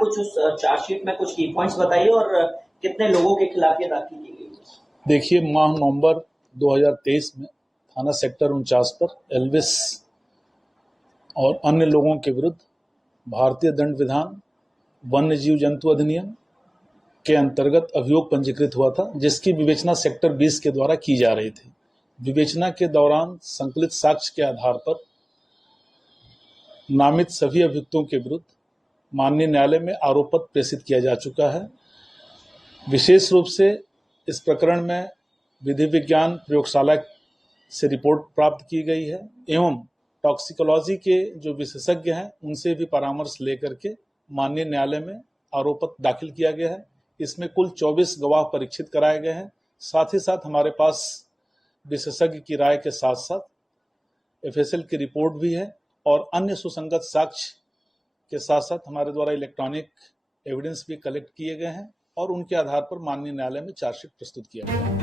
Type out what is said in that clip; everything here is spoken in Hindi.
कुछ उस चार्जशीट में कुछ की पॉइंट्स बताइए और कितने लोगों के खिलाफ ये दाखिल की गई? देखिए, माह नवंबर 2023 में थाना सेक्टर 49 पर एल्विस और अन्य लोगों के विरुद्ध भारतीय दंड विधान वन्य जीव जंतु अधिनियम के अंतर्गत अभियोग पंजीकृत हुआ था, जिसकी विवेचना सेक्टर 20 के द्वारा की जा रही थी। विवेचना के दौरान संकलित साक्ष्य के आधार पर नामित सभी अभियुक्तों के विरुद्ध माननीय न्यायालय में आरोप पत्र प्रेषित किया जा चुका है। विशेष रूप से इस प्रकरण में विधि विज्ञान प्रयोगशाला से रिपोर्ट प्राप्त की गई है एवं टॉक्सिकोलॉजी के जो विशेषज्ञ हैं उनसे भी परामर्श लेकर के माननीय न्यायालय में आरोप पत्र दाखिल किया गया है। इसमें कुल 24 गवाह परीक्षित कराए गए हैं। साथ ही साथ हमारे पास विशेषज्ञ की राय के साथ साथ एफएसएल की रिपोर्ट भी है और अन्य सुसंगत साक्ष्य के साथ साथ हमारे द्वारा इलेक्ट्रॉनिक एविडेंस भी कलेक्ट किए गए हैं और उनके आधार पर माननीय न्यायालय में चार्जशीट प्रस्तुत किया गया है।